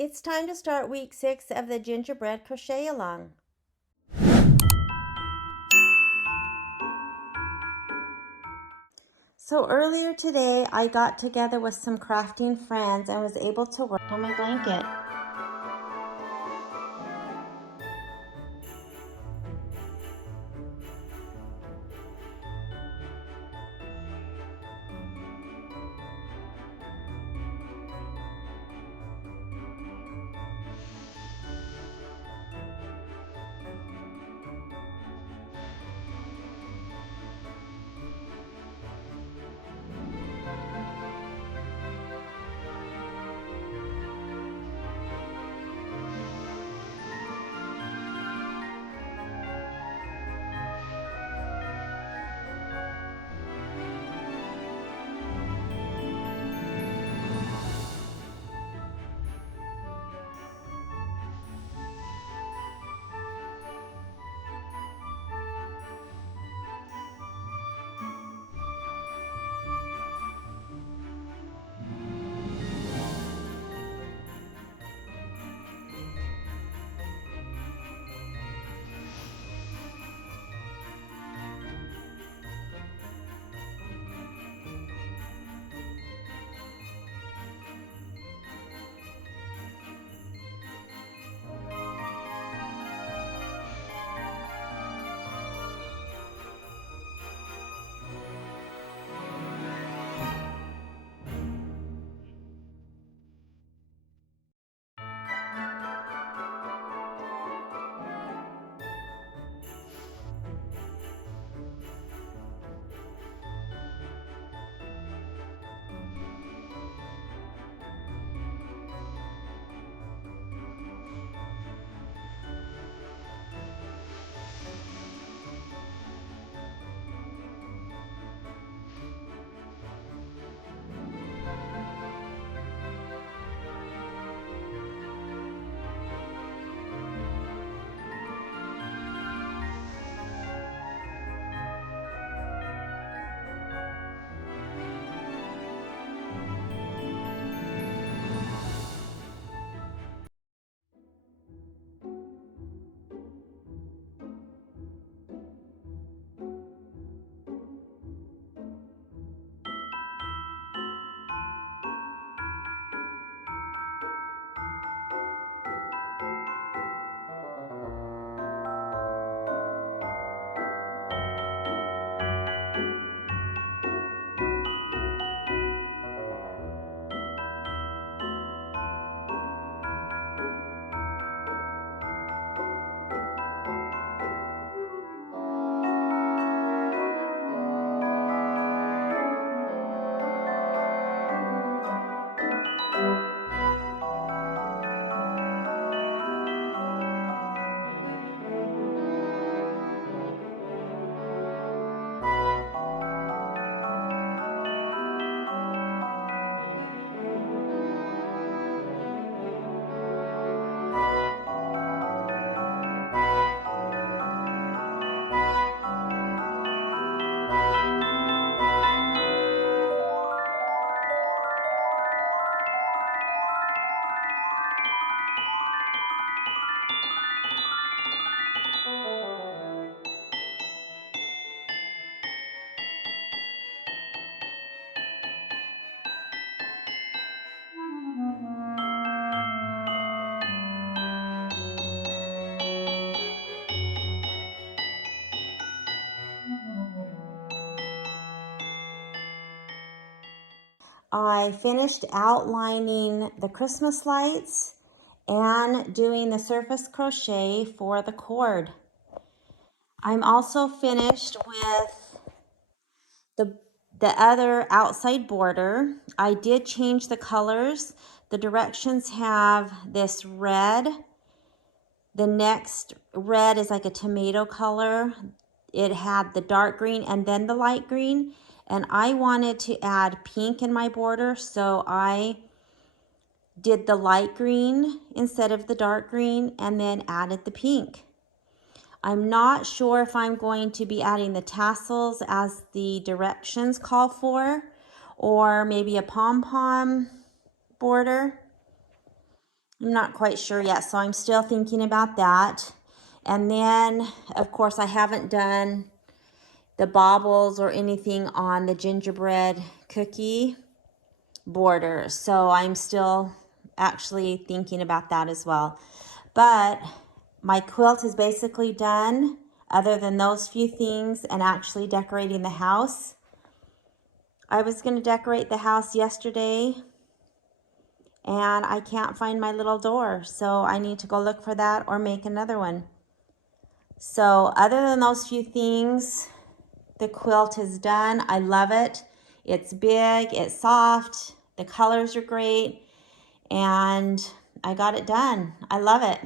It's time to start week 6 of the Gingerbread Crochet Along. So earlier today, I got together with some crafting friends and was able to work on my blanket. I finished outlining the Christmas lights and doing the surface crochet for the cord. I'm also finished with the other outside border. I did change the colors. The directions have this red. The next red is like a tomato color. It had the dark green and then the light green. And I wanted to add pink in my border, so I did the light green instead of the dark green and then added the pink. I'm not sure if I'm going to be adding the tassels as the directions call for, or maybe a pom-pom border. I'm not quite sure yet, so I'm still thinking about that. And then, of course, I haven't done the baubles or anything on the gingerbread cookie border, so I'm still actually thinking about that as well. But my quilt is basically done, other than those few things and actually decorating the house. I was going to decorate the house yesterday, and I can't find my little door, so I need to go look for that or make another one. So other than those few things, the quilt is done. I love it. It's big, it's soft, the colors are great, and I got it done. I love it.